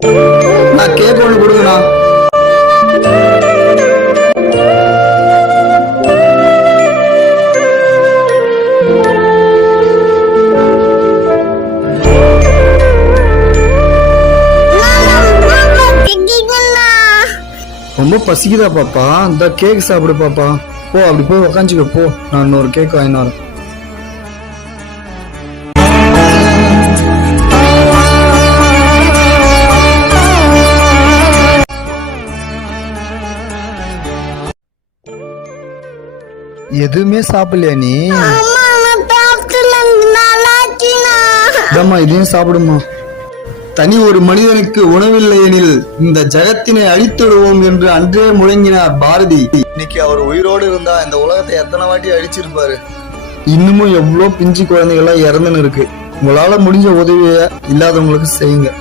நான் கேக் ஒண்ணு கொடுங்கண்ணா. ரொம்ப பசிக்குதா பாப்பா? இந்த கேக் சாப்பிடு பாப்பா. போ, அப்படி போய் உக்காந்துக்க போ. நான் இன்னொரு கேக் வாங்கிட்டு வரேன். எதுவுமே சாப்பிடலையா நீ? இதையும் சாப்பிடுமா. தனி ஒரு மனிதனுக்கு உணவில்லை எனில் இந்த ஜகத்தினை அழித்துடுவோம் என்று அன்றே முழங்கினார் பாரதி. இன்னைக்கு அவர் உயிரோடு இருந்தா இந்த உலகத்தை எத்தனை வாட்டி அழிச்சிருப்பாரு. இன்னமும் எவ்வளவு பிஞ்சு குழந்தைகள்லாம் இறந்துன்னு இருக்கு. உங்களால முடிஞ்ச உதவியை இல்லாதவங்களுக்கு செய்யுங்க.